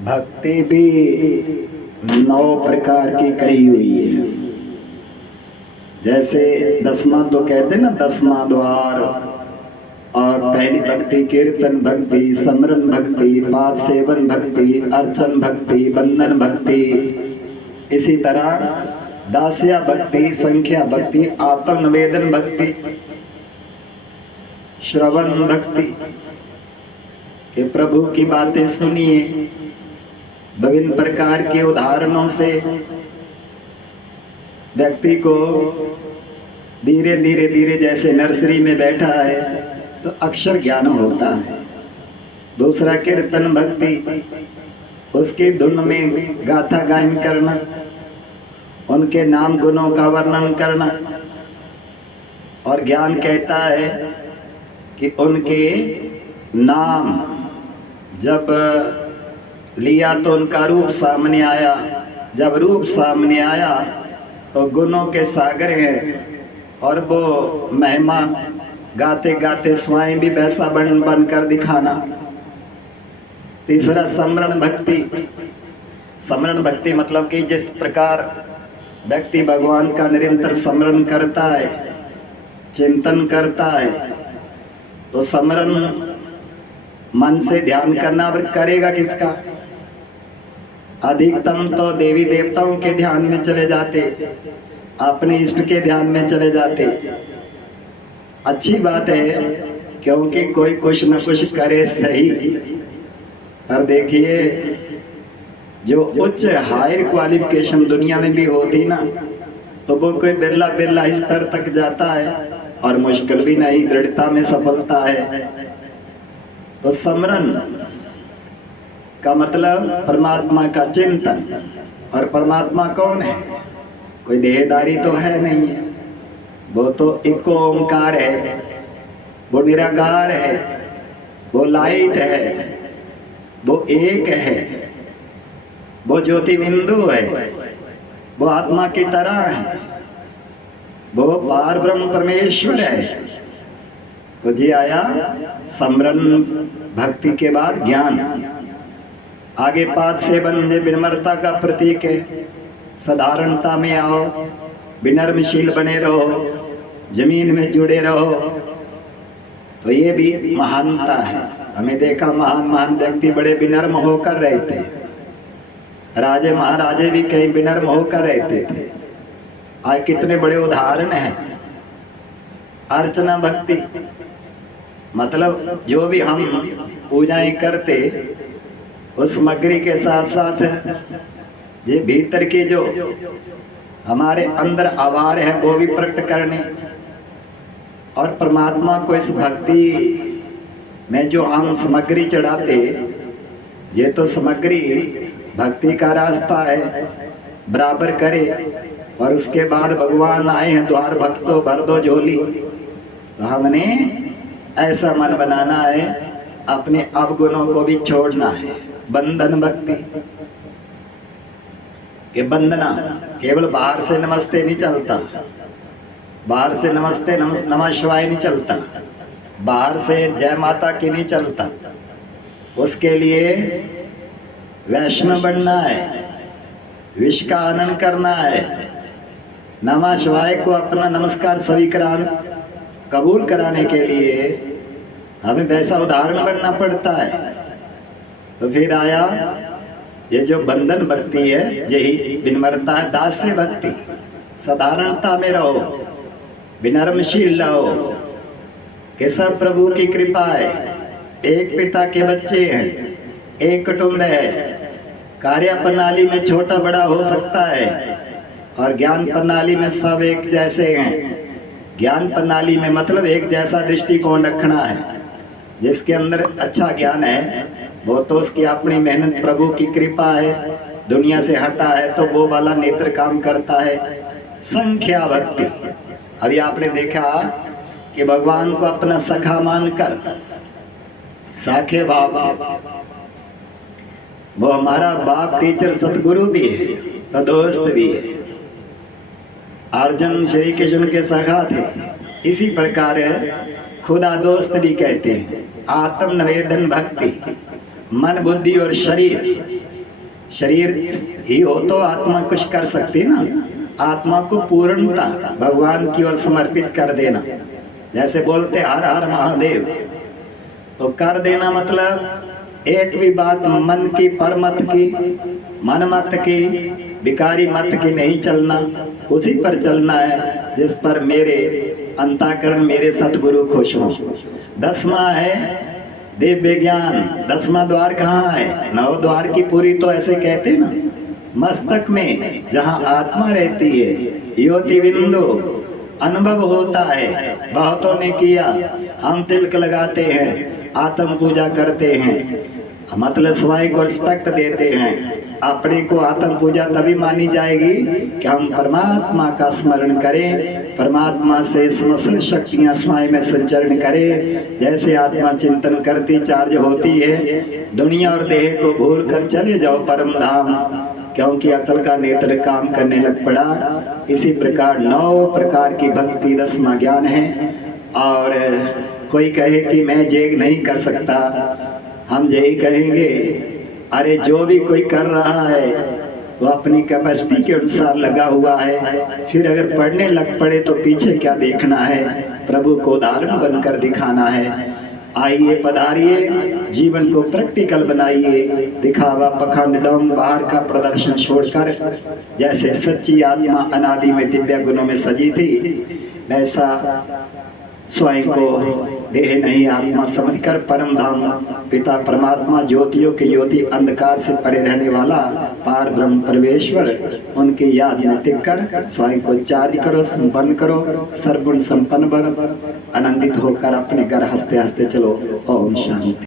भक्ति भी 9 प्रकार की कही हुई है। जैसे 10वां तो कहते ना 10वां द्वार, और पहली भक्ति कीर्तन भक्ति, समरण भक्ति, पाद सेवन भक्ति, अर्चन भक्ति, बंधन भक्ति। इसी तरह दास्या भक्ति, संख्या भक्ति, आत्मनिवेदन भक्ति, श्रवण भक्ति कि प्रभु की बातें सुनिए। विभिन्न प्रकार के उदाहरणों से व्यक्ति को धीरे धीरे धीरे, जैसे नर्सरी में बैठा है तो अक्षर ज्ञान होता है। दूसरा कीर्तन भक्ति, उसकी धुन में गाथा गायन करना, उनके नाम गुणों का वर्णन करना। और ज्ञान कहता है कि उनके नाम जब लिया तो उनका रूप सामने आया, जब रूप सामने आया तो गुणों के सागर हैं, और वो महिमा गाते गाते स्वयं भी वैसा बन कर दिखाना। तीसरा समरण भक्ति। समरण भक्ति मतलब कि जिस प्रकार व्यक्ति भगवान का निरंतर स्मरण करता है, चिंतन करता है, तो समरण मन से ध्यान करना। अब करेगा किसका? अधिकतम तो देवी देवताओं के ध्यान में चले जाते, अपने इष्ट के ध्यान में चले जाते। अच्छी बात है, क्योंकि कोई कुछ न कुछ करे सही। पर देखिए, जो उच्च हायर क्वालिफिकेशन दुनिया में भी होती ना, तो वो कोई बिरला बिरला स्तर तक जाता है, और मुश्किल भी नहीं, दृढ़ता में सफलता है। तो समरण का मतलब परमात्मा का चिंतन। और परमात्मा कौन है? कोई देहदारी तो है नहीं है, वो तो एक ओंकार है, वो निराकार है, वो लाइट है, वो एक है, वो ज्योति बिंदु है, वो आत्मा की तरह है, वो पार ब्रह्म परमेश्वर है। तो जी आया समरण भक्ति के बाद ज्ञान। आगे पाद सेवन जो विनम्रता का प्रतीक है। साधारणता में आओ, विनम्रशील बने रहो, जमीन में जुड़े रहो, तो ये भी महानता है। हमें देखा महान महान व्यक्ति बड़े विनम्र होकर रहते हैं। राजे महाराजे भी कई विनम्र होकर रहते थे। आज कितने बड़े उदाहरण हैं। अर्चना भक्ति मतलब जो भी हम पूजाएं करते, उस सामग्री के साथ साथ ये भीतर के जो हमारे अंदर आवार है वो भी प्रकट करने, और परमात्मा को इस भक्ति में जो हम सामग्री चढ़ाते, ये तो सामग्री भक्ति का रास्ता है, बराबर करे। और उसके बाद भगवान आए हैं द्वार भक्तों भर दो झोली। तो हमने ऐसा मन बनाना है, अपने अवगुणों को भी छोड़ना है। बंधन भक्ति के बंधना केवल बाहर से नमस्ते नहीं चलता, बाहर से नमस्ते नमः शिवाय नहीं चलता, बाहर से जय माता की नहीं चलता। उसके लिए वैष्णव बनना है, विश्व का आनंद करना है। नमः शिवाय को अपना नमस्कार स्वीकार कबूल कराने के लिए हमें वैसा उदाहरण बनना पड़ता है। तो फिर आया ये जो बंधन भक्ति है, यही विनम्रता है। दास्य भक्ति, साधारणता में रहो, विनम्रशील रहो कि सब प्रभु की कृपा है। एक पिता के बच्चे हैं, एक कुटुंब है। कार्य प्रणाली में छोटा बड़ा हो सकता है, और ज्ञान प्रणाली में सब एक जैसे हैं। ज्ञान प्रणाली में मतलब एक जैसा दृष्टिकोण रखना है। जिसके अंदर अच्छा ज्ञान है, वो तो उसकी अपनी मेहनत, प्रभु की कृपा है, दुनिया से हटा है तो वो वाला नेत्र काम करता है। संख्या भक्ति, अभी आपने देखा कि भगवान को अपना सखा मानकर, साखे बाबा, वो हमारा बाप टीचर सतगुरु भी है, तो दोस्त भी है। अर्जुन श्री कृष्ण के सखा थे, इसी प्रकार खुदा दोस्त भी कहते हैं। आत्म निवेदन भक्ति, मन बुद्धि और शरीर शरीर ही हो तो आत्मा कुछ कर सकती ना। आत्मा को पूर्णता भगवान की ओर समर्पित कर देना, जैसे बोलते हर हर महादेव, तो कर देना मतलब एक भी बात मन की परमत की, मन मत की, विकारी मत की नहीं चलना, उसी पर चलना है जिस पर मेरे अंतःकरण मेरे सतगुरु खुश हों। 10वां है दिव्य ज्ञान। 10वां द्वार कहाँ है? 9 द्वार की पूरी तो ऐसे कहते ना, मस्तक में जहाँ आत्मा रहती है, योति बिंदु अनुभव होता है। बहुतों ने किया, हम तिलक लगाते हैं, आत्म पूजा करते हैं, मतलब स्वयं को रिस्पेक्ट देते हैं। अपने को आत्म पूजा तभी मानी जाएगी कि हम परमात्मा का स्मरण करें, परमात्मा से समस्त शक्तियां स्वयं में संचरण करें। जैसे आत्मा चिंतन करती चार्ज होती है, दुनिया और देह को भूल कर चले जाओ परम धाम, क्योंकि अकल का नेत्र काम करने लग पड़ा। इसी प्रकार 9 प्रकार की भक्ति 10वां ज्ञान है। और कोई कहे कि मैं ये नहीं कर सकता, हम यही कहेंगे, अरे जो भी कोई कर रहा है वो अपनी कैपेसिटी के अनुसार लगा हुआ है। फिर अगर पढ़ने लग पड़े तो पीछे क्या देखना है, प्रभु को उदाहरण बनकर दिखाना है। आइए पधारिए, जीवन को प्रैक्टिकल बनाइए, दिखावा पखंड डोंग बाहर का प्रदर्शन छोड़कर, जैसे सच्ची आत्मा अनादि में दिव्य गुणों में सजी थी, वैसा स्वयं को देह नहीं आत्मा समझकर परम धाम पिता परमात्मा ज्योतियों के ज्योति अंधकार से परे रहने वाला पार ब्रह्म परमेश्वर, उनकी याद में टिक कर स्वयं को चार्ज करो, संपन्न करो, सर्वगुण संपन्न बनो, आनंदित होकर अपने घर हंसते हंसते चलो। ओम शांति।